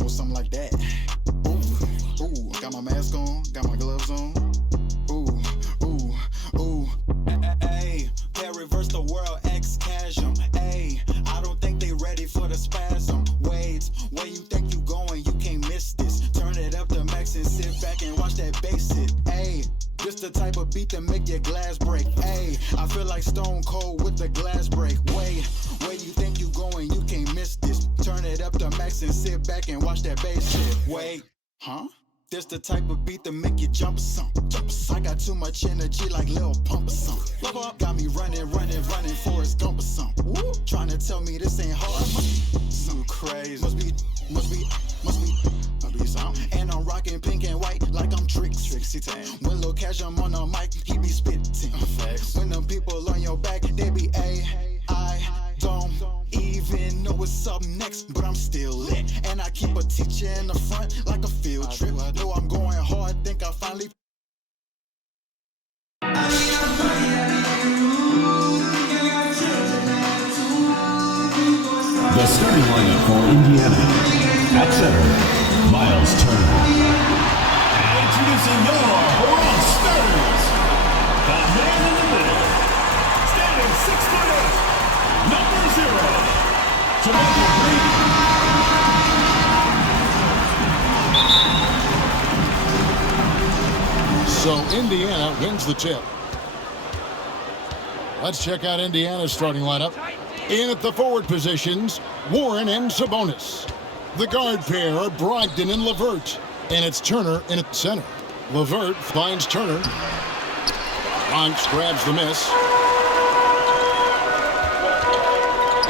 know something like that. Ooh, got my mask on, got my gloves on. Ooh. Hey, they reverse the world, ex-chasm. Hey, I don't think they ready for the spasm. Wait, where you think you going? You can't miss this. Turn it up to max and sit back and watch that bass hit. Hey, this the type of beat that make your glass break. Hey, I feel like Stone Cold with the glass break. Wait, where you think you going? You can't miss this. Turn it up to max and sit back and watch that bass hit. Wait, huh? This the type of beat that make you jump or something. I got too much energy like Lil Pump or something. Got me running, Forrest Gump or something. Trying to tell me this ain't hard. So crazy. Must be something. And I'm rocking pink and white like I'm Trixie. When Lil Cash I'm on the mic, he be spitting. When them people on your back, they be I don't even know what's up next, but I'm still lit. And I keep a teacher in the front like a field trip. Know I'm going hard, think I finally. The starting lineup for Indiana. At center, Miles Turner. Introducing your Bronx starters. The man in the middle. Standing 6'8", number 0. Jamaica Green. So Indiana wins the tip. Let's check out Indiana's starting lineup. In at the forward positions, Warren and Sabonis. The guard pair are Brogdon and LeVert. And it's Turner in at center. LeVert finds Turner. Bronx grabs the miss.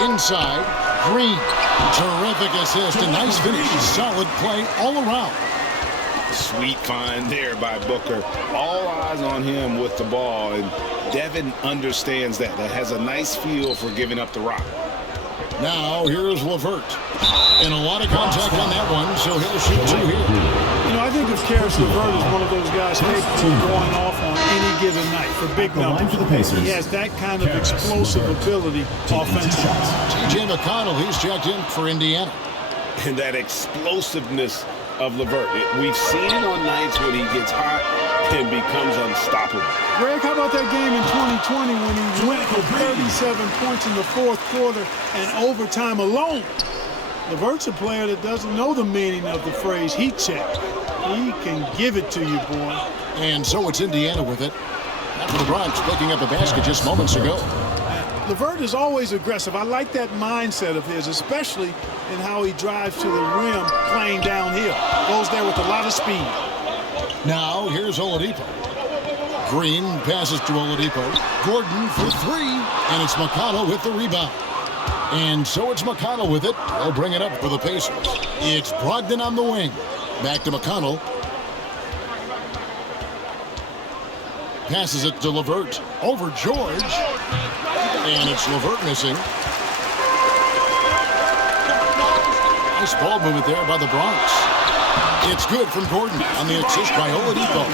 Inside, Green. Terrific assist and nice finish. Solid play all around. Sweet find there by Booker. All eyes on him with the ball, and Devin understands that. That has a nice feel for giving up the rock. Now, here's LeVert. And a lot of contact on that one, so he'll shoot 2 here. You know, I think of Karis LeVert as one of those guys capable of going off on any given night for big numbers. He has that kind of explosive ability offensively. T.J. McConnell, he's checked in for Indiana. And that explosiveness of LeVert. We've seen it on nights when he gets hot and becomes unstoppable. Greg, how about that game in 2020 when he went for 37 points in the fourth quarter and overtime alone? LeVert's a player that doesn't know the meaning of the phrase heat check. He can give it to you, boy. And so it's Indiana with it. After the Bronx picking up a basket just moments ago. LeVert is always aggressive. I like that mindset of his, especially in how he drives to the rim playing downhill. Goes there with a lot of speed. Now, here's Oladipo. Green passes to Oladipo. Gordon for 3, and it's McConnell with the rebound. And so it's McConnell with it. He'll bring it up for the Pacers. It's Brogdon on the wing. Back to McConnell. Passes it to LeVert. Over George. And it's LeVert missing. Nice ball movement there by the Bronx. It's good from Gordon on the assist by Oladipo.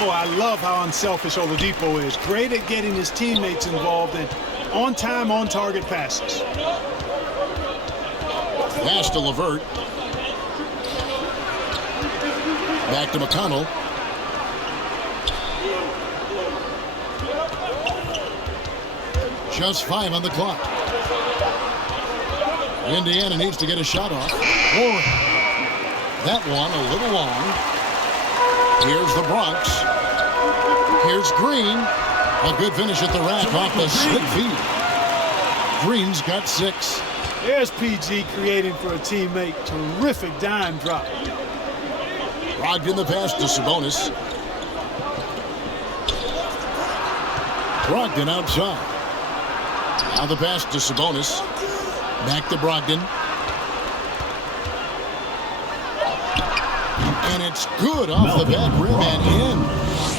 Boy, I love how unselfish Oladipo is. Great at getting his teammates involved in on-time, on-target passes. Pass to LeVert. Back to McConnell. Just 5 on the clock. Indiana needs to get a shot off. Warren. That one a little long. Here's the Bronx. Here's Green. A good finish at the rack off the slick feed. Green's got 6. There's PG creating for a teammate. Terrific dime drop. Brogdon the pass to Sabonis. Brogdon outside. Now the pass to Sabonis. Back to Brogdon. And it's good off the back rim and in.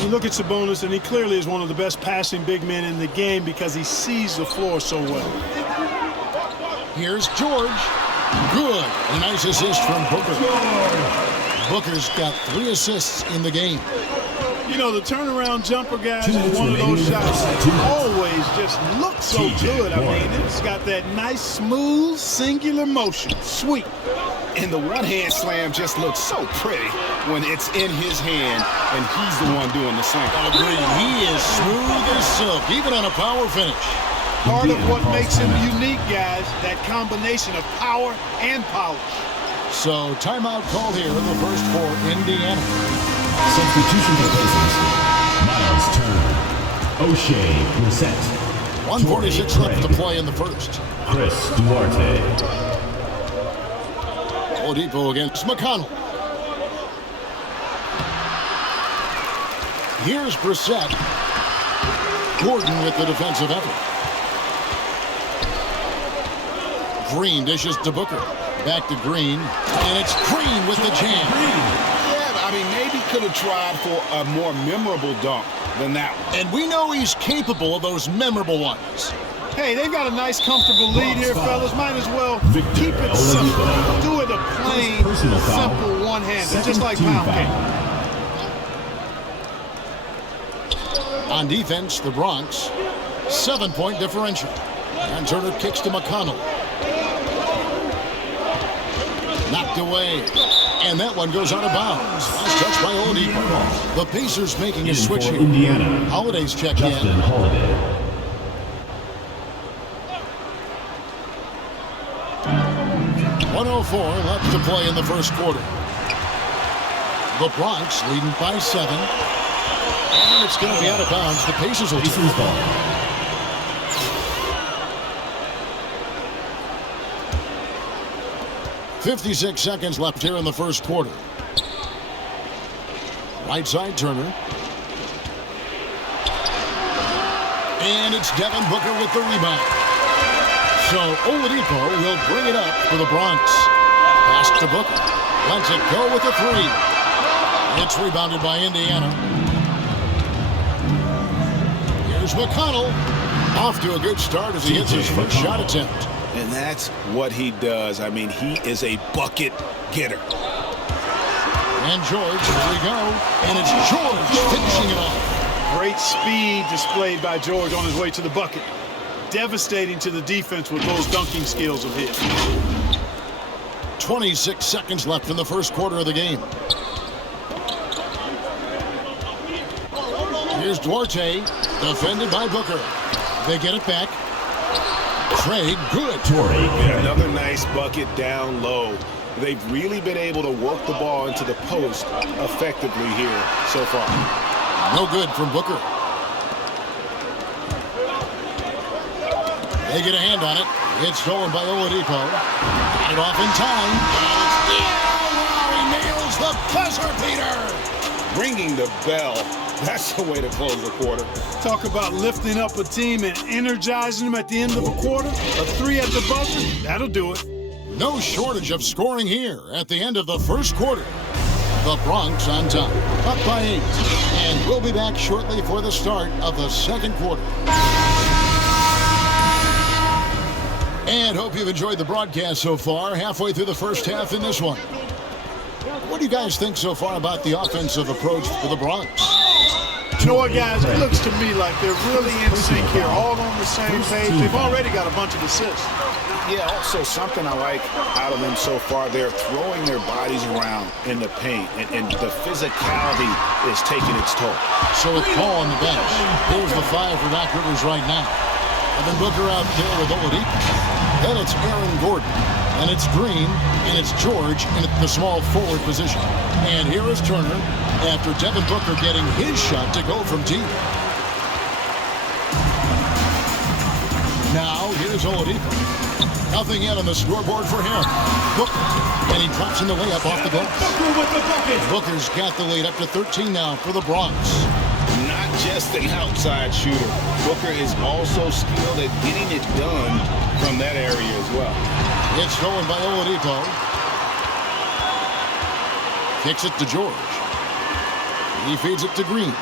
You look at Sabonis, and he clearly is one of the best passing big men in the game because he sees the floor so well. Here's George. Good. A nice assist from Booker. Booker's got 3 assists in the game. You know, the turnaround jumper, guys, is one of those shots that always just looks so good. I mean, it's got that nice, smooth, singular motion. Sweet. And the one-hand slam just looks so pretty when it's in his hand and he's the one doing the slam. Agreed. He is smooth as silk, even on a power finish. Part of what makes him unique, guys, that combination of power and polish. So timeout called here in the first for Indiana. Substitution replaces Miles Turner, O'Shea Brissett, 1:46 left to play in the first. Chris Duarte. Oladipo against McConnell. Here's Brissett. Gordon with the defensive effort. Green dishes to Booker. Back to Green. And it's Green with the jam. Yeah, I mean, maybe could have tried for a more memorable dunk than that one. And we know he's capable of those memorable ones. Hey, they've got a nice, comfortable lead here, fellas. Might as well Victor keep it simple. Oladipo. Do it a plain, Personal foul. simple one-hander, just like Second team pound foul. cake. On defense, the Bronx. 7-point differential. And Turner kicks to McConnell. Knocked away. And that one goes out of bounds. Nice touch by Oladipo. The Pacers making a switch here. Indiana. Holiday's checked Justin in. Holiday. 1:04 left to play in the first quarter. The Bronx leading by 7. And it's going to be out of bounds. The Pacers will take Pacers ball. it. 56 seconds left here in the first quarter. Right side, Turner. And it's Devin Booker with the rebound. So Oladipo will bring it up for the Bronx. Pass to Booker. Lets it go with a 3. It's rebounded by Indiana. Here's McConnell. Off to a good start as he hits his first shot attempt. And that's what he does. I mean, he is a bucket getter. And George, here we go. And it's George finishing it off. Great speed displayed by George on his way to the bucket. Devastating to the defense with those dunking skills of his. 26 seconds left in the first quarter of the game. Here's Duarte, defended by Booker. They get it back. Craig, good. Another nice bucket down low. They've really been able to work the ball into the post effectively here so far. No good from Booker. They get a hand on it. It's stolen by Oladipo. Got it off in time. And it's, wow, he nails the buzzer beater. Ringing the bell. That's the way to close the quarter. Talk about lifting up a team and energizing them at the end of a quarter. A 3 at the buzzer, that'll do it. No shortage of scoring here at the end of the first quarter. The Bronx on top, up by 8. And we'll be back shortly for the start of the second quarter. And hope you've enjoyed the broadcast so far, halfway through the first half in this one. What do you guys think so far about the offensive approach for the Bronx? You know what, guys? It looks to me like they're really in sync here, all on the same page. They've already got a bunch of assists. Yeah, also something I like out of them so far, they're throwing their bodies around in the paint, and the physicality is taking its toll. So with Paul on the bench, here's the 5 for Doc Rivers right now. And then Booker out there with Oladipo. Then it's Aaron Gordon. And it's Green. And it's George in the small forward position. And here is Turner after Devin Booker getting his shot to go from deep. Now here's Oladipo. Nothing yet on the scoreboard for him. Booker. And he drops in the layup off the glass. Booker with the bucket. Booker's got the lead up to 13 now for the Bronx. Not just an outside shooter. Booker is also skilled at getting it done from that area as well. It's stolen by Oladipo. Kicks it to George. He feeds it to Green.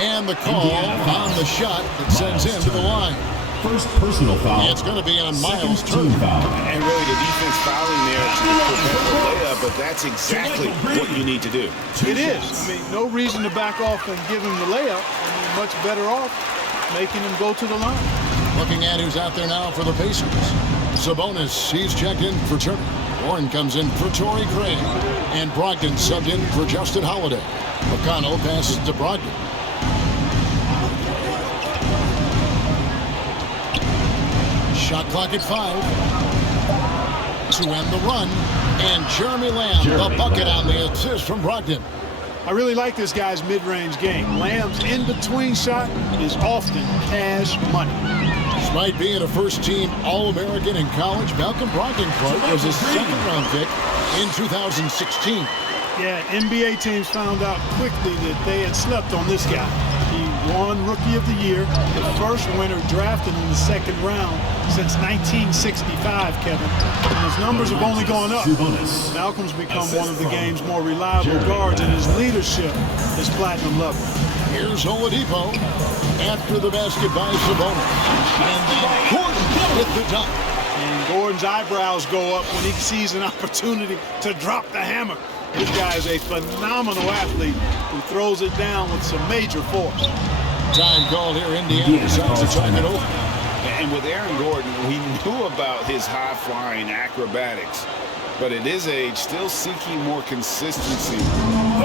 And the call on the shot that sends him to the line. First personal foul. It's going to be on Miles Second team Turner. foul. And really the defense fouling there to prevent the layup, but that's exactly what you need to do. It is. I mean, no reason to back off and give him the layup. I mean, much better off making him go to the line. Looking at who's out there now for the Pacers. Sabonis, he's checked in for Turner. Warren comes in for Torrey Craig. And Brogdon subbed in for Justin Holiday. McConnell passes to Brogdon. Shot clock at 5. To end the run. And Jeremy Lamb, the bucket on the assist from Brogdon. I really like this guy's mid-range game. Lamb's in-between shot is often cash money. Despite being a first-team All-American in college, Malcolm Brogdon was a second-round pick in 2016. Yeah, NBA teams found out quickly that they had slept on this guy. He won Rookie of the Year, the first winner drafted in the second round since 1965, Kevin. And his numbers have only gone up. Malcolm's become one of the game's more reliable guards, and his leadership is platinum level. Here's Oladipo after the basket by Sabonis. And then Gordon with the dunk. And Gordon's eyebrows go up when he sees an opportunity to drop the hammer. This guy is a phenomenal athlete who throws it down with some major force. Time called here. Indiana decides to talk it over. And with Aaron Gordon, we knew about his high-flying acrobatics. But at his age, still seeking more consistency.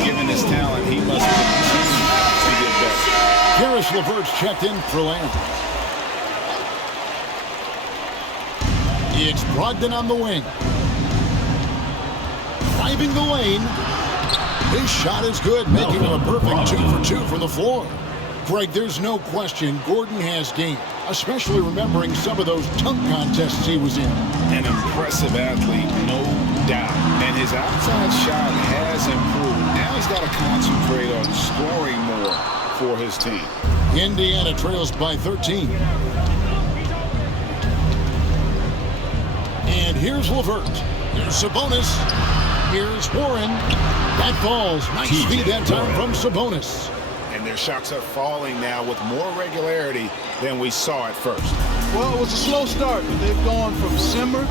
Given his talent, he must continue to get better. Karis LeVert's checked in for Lamb. It's Brogdon on the wing. Driving the lane. His shot is good, making him a perfect 2 for 2 from the floor. Greg, there's no question Gordon has game, especially remembering some of those dunk contests he was in. An impressive athlete, no doubt. And his outside shot has improved. Now he's got to concentrate on scoring more for his team. Indiana trails by 13. And here's LeVert. Here's Sabonis. Here's Warren. That falls. Nice feed that time from Sabonis. And their shots are falling now with more regularity than we saw at first. Well, it was a slow start, but they've gone from simmer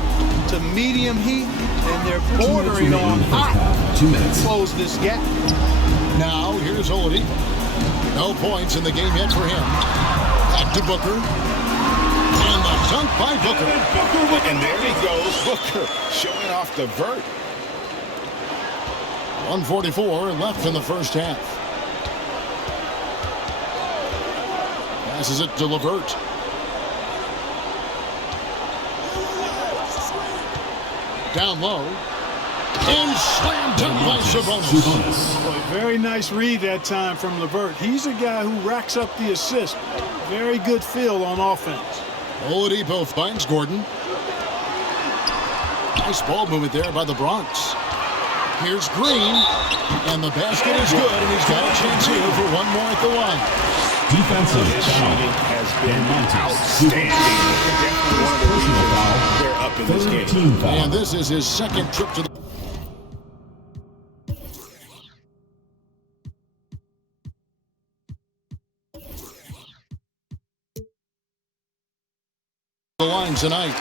to medium heat, and they're bordering on hot. 2 minutes. Close this gap. Now, here's Oladipo. No points in the game yet for him. Back to Booker. And the dunk by Booker. And there he goes, Booker, showing off the vert. 1:44 left in the first half. Passes it to LeVert. Down low. And slam dunk by Sabonis. Boy, very nice read that time from LeVert. He's a guy who racks up the assist. Very good feel on offense. Oladipo finds Gordon. Nice ball movement there by the Bronx. Here's Green. And the basket is good, and he's got a chance here for one more at the line. Defensive His foul. shooting has been outstanding. Definitely one of the reasons they're up in this game. Team foul. And this is his second trip to the line tonight.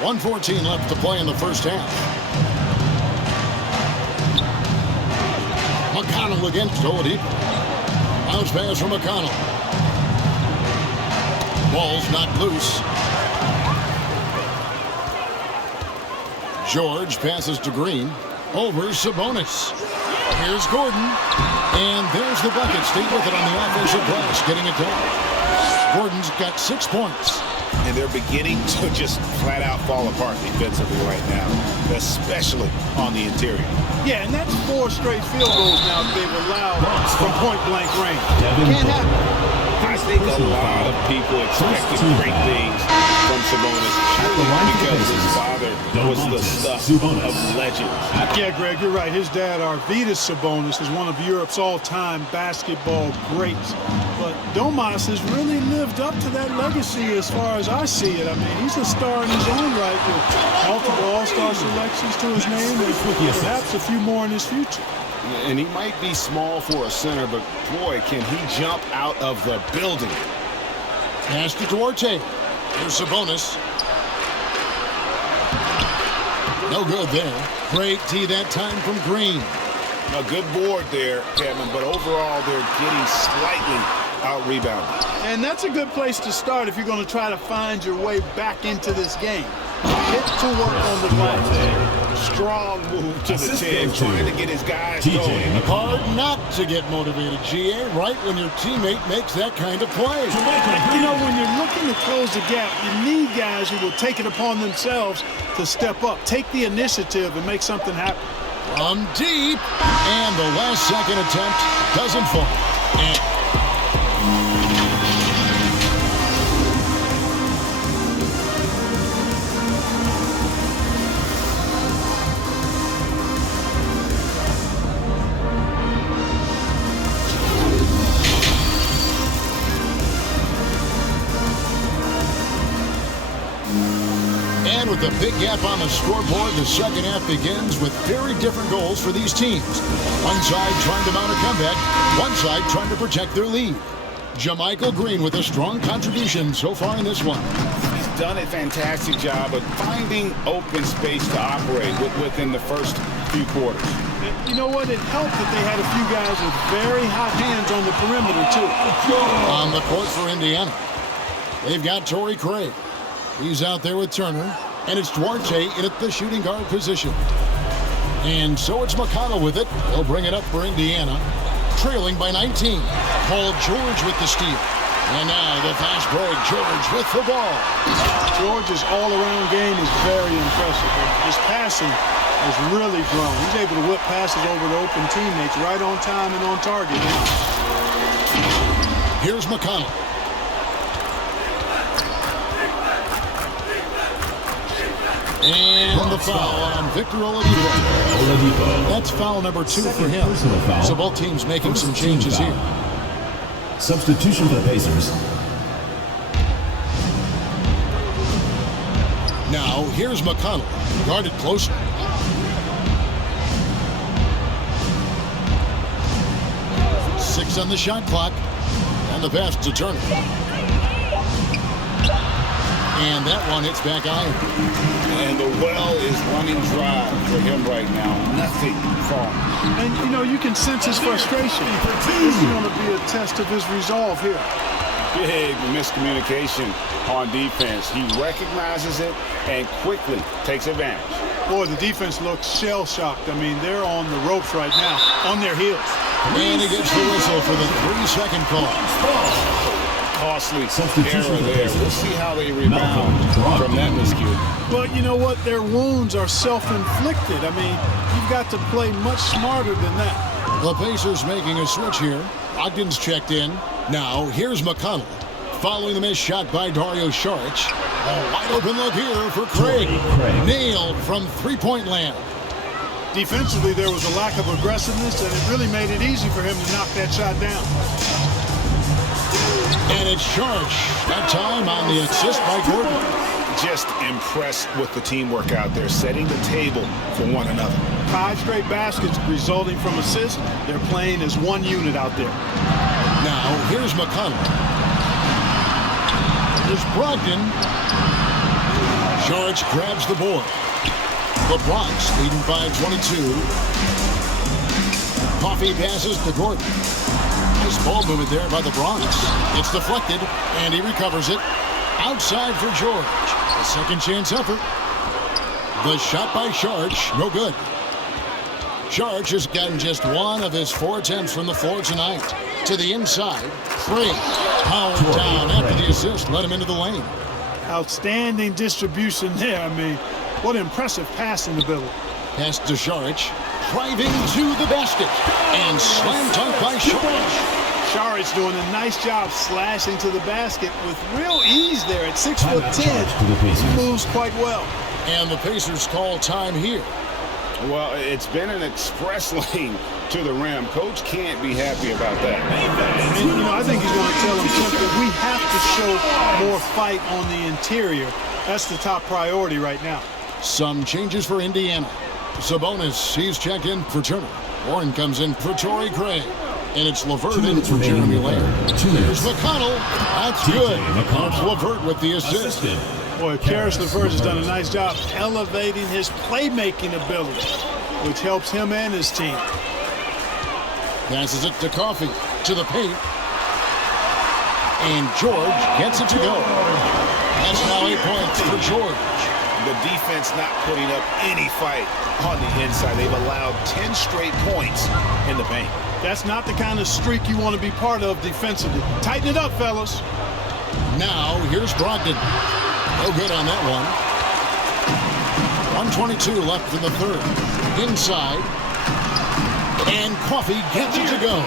1:14 left to play in the first half. McConnell against Oladipo. Bounce pass from McConnell. Ball's not loose. George passes to Green. Over Sabonis. Here's Gordon. And there's the bucket. Stay with it on the offensive glass, getting it down. Gordon's got 6 points. And they're beginning to just flat out fall apart defensively right now, especially on the interior. Yeah, and that's 4 straight field goals now they've allowed from point-blank range. Can't happen. I think a lot of people expected great things from Sabonis because his father was the stuff of legends. Yeah, Greg, you're right. His dad, Arvydas Sabonis, is one of Europe's all-time basketball greats. But Domas has really lived up to that legacy as far as I see it. I mean, he's a star in his own right with multiple all-star selections to his name and perhaps a few more in his future. And he might be small for a center, but boy, can he jump out of the building. Pass to Duarte. Here's Sabonis. No good there. Great tee that time from Green. A good board there, Kevin, but overall they're getting slightly out-rebounded. And that's a good place to start if you're going to try to find your way back into this game. Get to work on the glass. Strong move to the 10, trying to get his guys going. Hard not to get motivated, GA, right when your teammate makes that kind of play. You know, when you're looking to close the gap, you need guys who will take it upon themselves to step up, take the initiative, and make something happen. From deep, and the last second attempt doesn't fall. And with a big gap on the scoreboard, the second half begins with very different goals for these teams. One side trying to mount a comeback, one side trying to protect their lead. Jamichael Green with a strong contribution so far in this one. He's done a fantastic job of finding open space to operate within the first few quarters. You know what? It helped that they had a few guys with very hot hands on the perimeter, too. On the court for Indiana, they've got Torrey Craig. He's out there with Turner, and it's Duarte in at the shooting guard position. And so it's McConnell with it. He'll bring it up for Indiana, trailing by 19. Paul George with the steal. And now the fast break, George with the ball. George's all-around game is very impressive. His passing has really grown. He's able to whip passes over to open teammates right on time and on target. Here's McConnell. And the foul on Victor Oladipo. That's foul number 2 for him. So both teams making some changes here. Substitution for the Pacers. Now here's McConnell, guarded closer. Six on the shot clock, and the pass to Turner. And that one hits back iron. And the well is running dry for him right now. Nothing falling. And, you know, you can sense his frustration. This is going to be a test of his resolve here. Big miscommunication on defense. He recognizes it and quickly takes advantage. Boy, the defense looks shell-shocked. I mean, they're on the ropes right now, on their heels. And he gets the whistle for the 3-second call. Costly error there. We'll see how they rebound from that miscue. But you know what? Their wounds are self-inflicted. I mean, you've got to play much smarter than that. The Pacers making a switch here. Ogden's checked in. Now, here's McConnell. Following the missed shot by Dario Saric. A wide open look here for Craig. Nailed from three-point land. Defensively, there was a lack of aggressiveness, and it really made it easy for him to knock that shot down. And it's Saric. That time on the assist by Gordon. Just impressed with the teamwork out there, setting the table for one another. 5 straight baskets resulting from assists. They're playing as one unit out there. Now, here's McConnell. Here's Brogdon. Saric grabs the board. The Bronx leading by 22. Coffee passes to Gordon. Nice ball movement there by the Bronx. It's deflected, and he recovers it. Outside for George. A second chance effort. The shot by Saric, no good. Saric has gotten just one of his 4 attempts from the floor tonight. To the inside, Craig powered down after the assist, led him into the lane. Outstanding distribution there. I mean, what impressive passing ability. Pass to Saric, driving to the basket, and slam dunk by Saric. Saric doing a nice job slashing to the basket with real ease there at 6'10". He moves quite well. And the Pacers call time here. Well, it's been an express lane to the rim. Coach can't be happy about that. And, you know, I think he's going to tell them something. We have to show more fight on the interior. That's the top priority right now. Some changes for Indiana. Sabonis, he's checked in for Turner. Warren comes in for Torrey Craig. And it's LeVert in for Jeremy Lamb. Here's McConnell. That's good. And it's LeVert with the assist. Boy, Karis LeVert has done a nice job elevating his playmaking ability, which helps him and his team. Passes it to Coffee, to the paint. And George gets it to go. That's now 8 points for George. The defense not putting up any fight on the inside. They've allowed 10 straight points in the paint. That's not the kind of streak you want to be part of defensively. Tighten it up, fellas. Now, here's Brogdon. No good on that one. 1:22 left in the third. Inside. And Coffee gets it to go.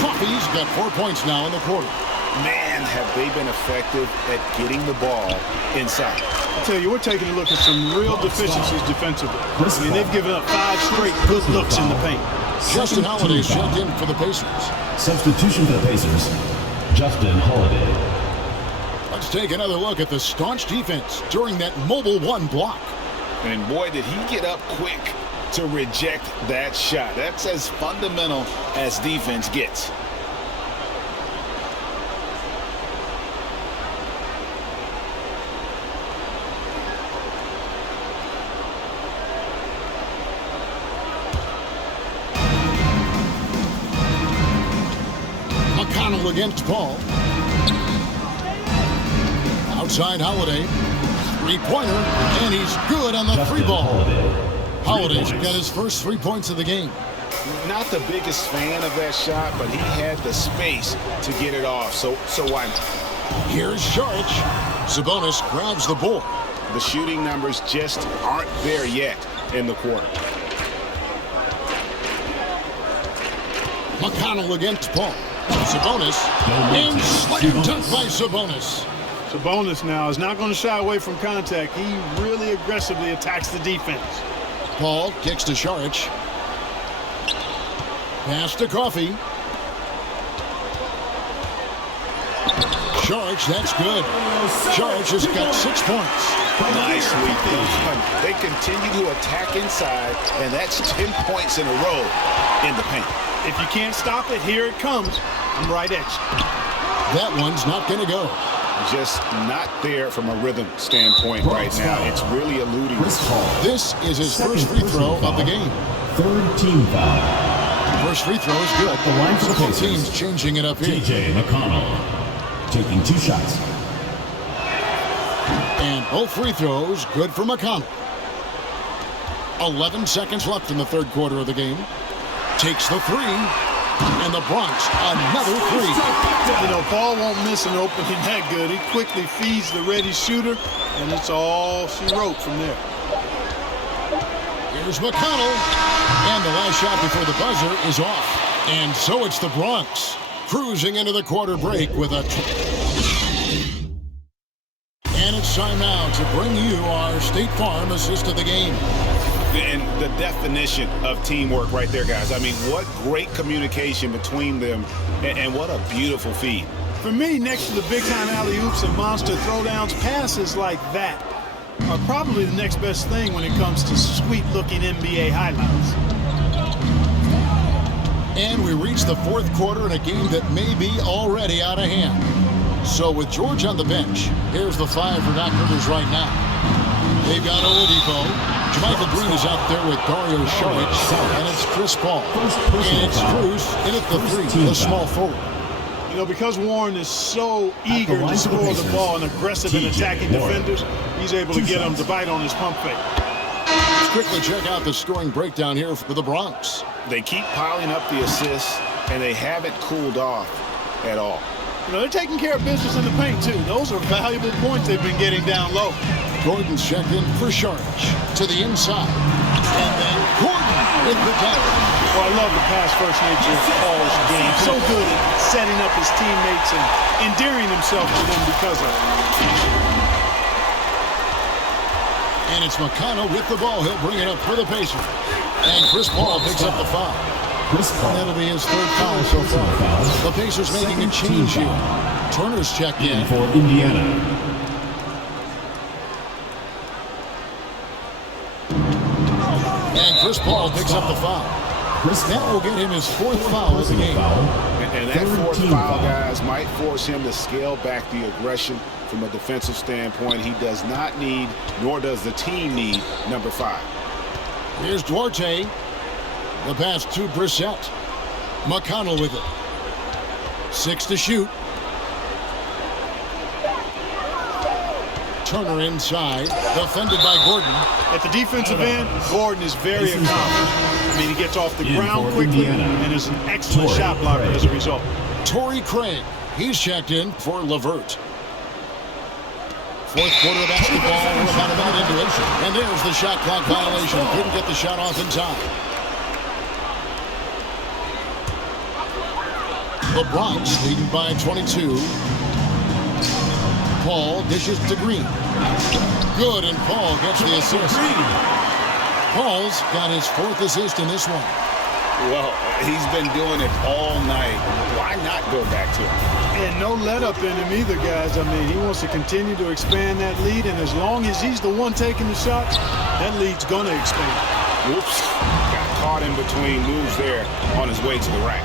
Coffee's got 4 points now in the quarter. Man, have they been effective at getting the ball inside. I tell you, we're taking a look at some real deficiencies defensively. I mean, they've given up 5 straight good looks in the paint. Justin Holiday's checked in for the Pacers. Substitution for the Pacers, Justin Holiday. Let's take another look at the staunch defense during that mobile 1 block. And boy, did he get up quick to reject that shot. That's as fundamental as defense gets. McConnell against Paul. Outside Holiday. Three-pointer, and he's good on the 3 ball. Holiday's got his first 3 points of the game. Not the biggest fan of that shot, but he had the space to get it off, so why not? Here's Saric. Sabonis grabs the board. The shooting numbers just aren't there yet in the quarter. McConnell against Paul. Sabonis, and slam dunk by Sabonis. Sabonis now is not going to shy away from contact. He really aggressively attacks the defense. Paul kicks to Saric. Pass to Coffee. Saric, that's good. Saric has got 6 points. Nicely done. They continue to attack inside, and that's 10 points in a row in the paint. If you can't stop it, here it comes. I'm right at you. That one's not going to go. Just not there from a rhythm standpoint right now. It's really eluding this ball. This is his first free throw of the game. Third team foul. First free throw is good. The line for the Both Pacers. teams changing it up here. TJ McConnell taking 2 shots. And both free throws good for McConnell. 11 seconds left in the third quarter of the game. Takes the 3. And the Bronx, another 3. You know, Paul won't miss an opening that good. He quickly feeds the ready shooter, and it's all she wrote from there. Here's McConnell. And the last shot before the buzzer is off. And so it's the Bronx cruising into the quarter break with a... And it's time now to bring you our State Farm assist of the game. And the definition of teamwork right there, guys. I mean, what great communication between them, and what a beautiful feed. For me, next to the big-time alley-oops and monster throwdowns, passes like that are probably the next best thing when it comes to sweet-looking NBA highlights. And we reach the fourth quarter in a game that may be already out of hand. So with George on the bench, here's the 5 for Doc Rivers right now. They've got Oladipo. Michael Green is out there with Dario Saric, and it's Chris Paul. And it's Cruz in at the 3, the small forward. You know, because Warren is so eager to score the ball and aggressive in attacking defenders, he's able to get them to bite on his pump fake. Let's quickly check out the scoring breakdown here for the Bronx. They keep piling up the assists, and they haven't cooled off at all. You know, they're taking care of business in the paint, too. Those are valuable points they've been getting down low. Gordon's checked in for Saric to the inside. And then Gordon with the dunk. Well, I love the pass-first nature of Paul's game. So good at setting up his teammates and endearing himself to them because of it. And it's McConnell with the ball. He'll bring it up for the Pacers. And Chris Paul picks up the foul. That'll be his 3rd foul so far. The Pacers making a change here. Turner's checked in for Indiana. And Chris Paul picks up the foul. That will get him his 4th foul of the game. And that 4th foul, guys, might force him to scale back the aggression from a defensive standpoint. He does not need, nor does the team need, number 5. Here's Duarte. The pass to Brissett. McConnell with it. 6 to shoot. Turner inside, defended by Gordon. At the defensive end, Gordon is very accomplished. I mean, he gets off the ground quickly and is an excellent shot blocker as a result. Torrey Craig, he's checked in for LeVert. Fourth quarter of basketball, we're about a minute into it. And there's the shot clock violation. Couldn't get the shot off in time. The Bronx leading by 22. Paul dishes to Green. Good, and Paul gets the assist. Paul's got his 4th assist in this one. Well, he's been doing it all night. Why not go back to him? And no let up in him either, guys. I mean, he wants to continue to expand that lead, and as long as he's the one taking the shots, that lead's going to expand. Whoops. Got caught in between moves there on his way to the rack.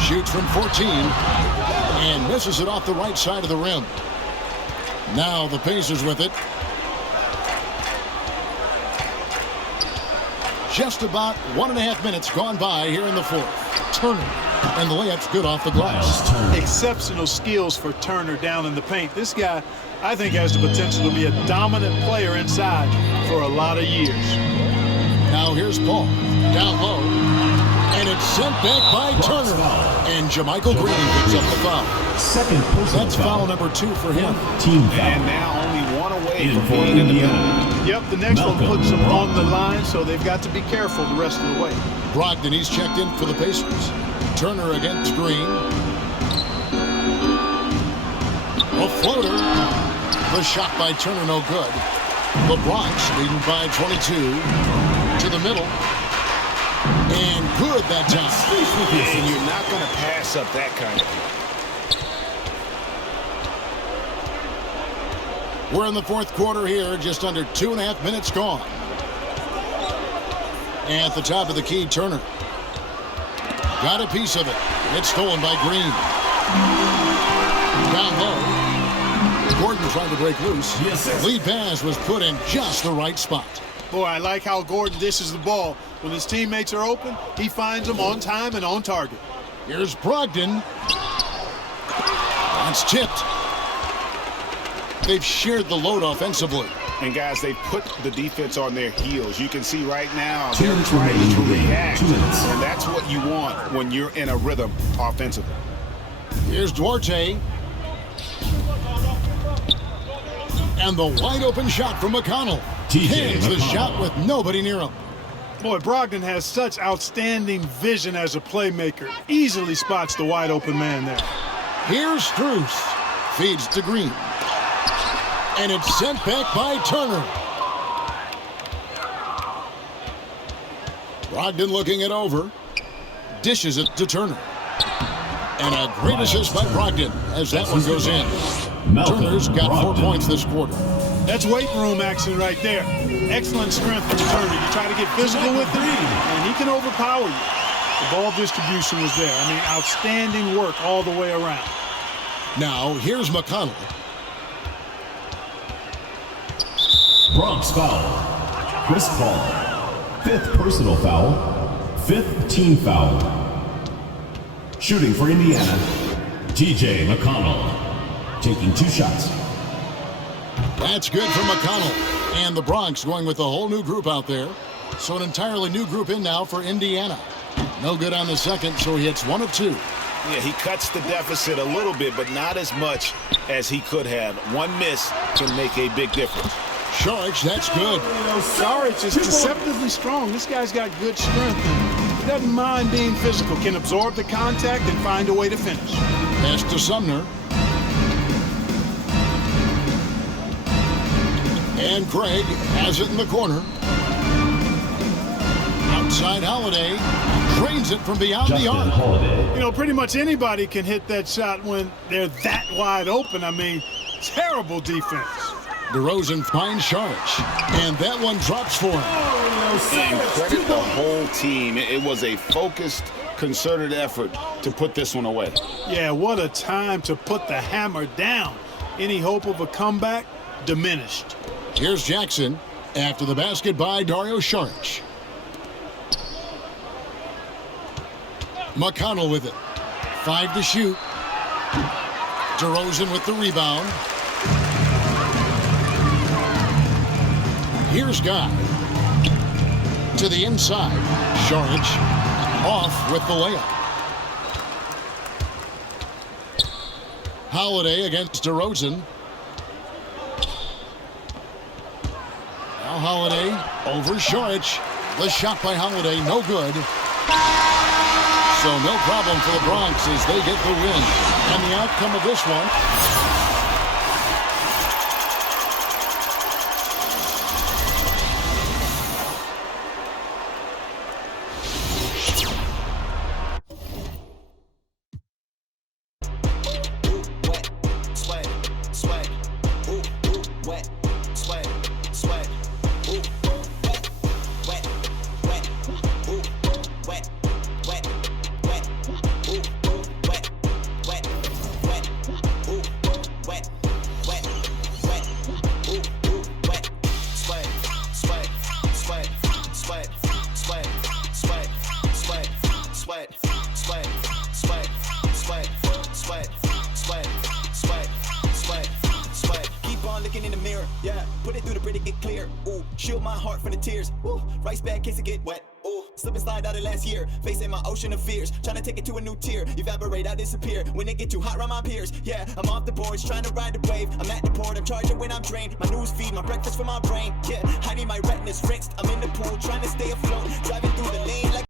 Shoots from 14 and misses it off the right side of the rim. Now the Pacers with it. Just about 1.5 minutes gone by here in the 4th. Turner, and the layup's good off the glass. Exceptional skills for Turner down in the paint. This guy, I think, has the potential to be a dominant player inside for a lot of years. Now here's Paul, down low, and it's sent back by Turner. And Jermichael Green picks up the foul. Second personal That's foul number 2 for him. Team foul. And now only one away from being in the middle. Yep, the next one puts them on the line, so they've got to be careful the rest of the way. Brogdon, he's checked in for the Pacers. Turner against Green. A floater. The shot by Turner, no good. The Bronx leading by 22. To the middle. And good that time. And you're not going to pass up that kind of play. We're in the 4th quarter here, just under 2.5 minutes gone. At the top of the key, Turner. Got a piece of it. It's stolen by Green. Down low. Gordon trying to break loose. Yes, Lead pass was put in just the right spot. Boy, I like how Gordon dishes the ball. When his teammates are open, he finds them on time and on target. Here's Brogdon. That's tipped. They've shared the load offensively. And guys, they put the defense on their heels. You can see right now they're trying to react. And that's what you want when you're in a rhythm offensively. Here's Duarte. And the wide open shot from McConnell. Hands the shot with nobody near him. Boy, Brogdon has such outstanding vision as a playmaker. Easily spots the wide open man there. Here's Strus. Feeds to Green. And it's sent back by Turner. Brogdon looking it over. Dishes it to Turner. And a great assist by Brogdon as that one goes in. Turner's got 4 points this quarter. That's weight room action right there. Excellent strength from Turner. You try to get physical with him, and he can overpower you. The ball distribution was there. I mean, outstanding work all the way around. Now, here's McConnell. Bronx foul. Chris Paul. 5th personal foul. 5th team foul. Shooting for Indiana, T.J. McConnell. Taking 2 shots. That's good for McConnell. And the Bronx going with a whole new group out there. So an entirely new group in now for Indiana. No good on the second, so he hits 1 of 2. Yeah, he cuts the deficit a little bit, but not as much as he could have. One miss can make a big difference. Saric, that's good. Saric is deceptively strong. This guy's got good strength. He doesn't mind being physical, can absorb the contact and find a way to finish. Pass to Sumner. And Craig has it in the corner. Outside Holiday drains it from beyond the arc. You know, pretty much anybody can hit that shot when they're that wide open. I mean, terrible defense. DeRozan finds Saric, and that one drops for him. And credit the whole team. It was a focused, concerted effort to put this one away. Yeah, what a time to put the hammer down. Any hope of a comeback diminished. Here's Jackson after the basket by Dario Saric. McConnell with it. 5 to shoot. DeRozan with the rebound. Here's Guy. To the inside. Saric off with the layup. Holiday against DeRozan. Now Holiday over Saric. The shot by Holiday, no good. So no problem for the Bronx as they get the win. And the outcome of this one. Shield my heart from the tears. Ooh, rice bag case it get wet. Ooh, slip and slide out of last year. Facing my ocean of fears. Trying to take it to a new tier. Evaporate, I disappear. When it get too hot around my peers. Yeah, I'm off the boards, trying to ride the wave. I'm at the port, I'm charging when I'm drained. My news feed, my breakfast for my brain. Yeah, I need my retinas rinsed. I'm in the pool, trying to stay afloat. Driving through the lane like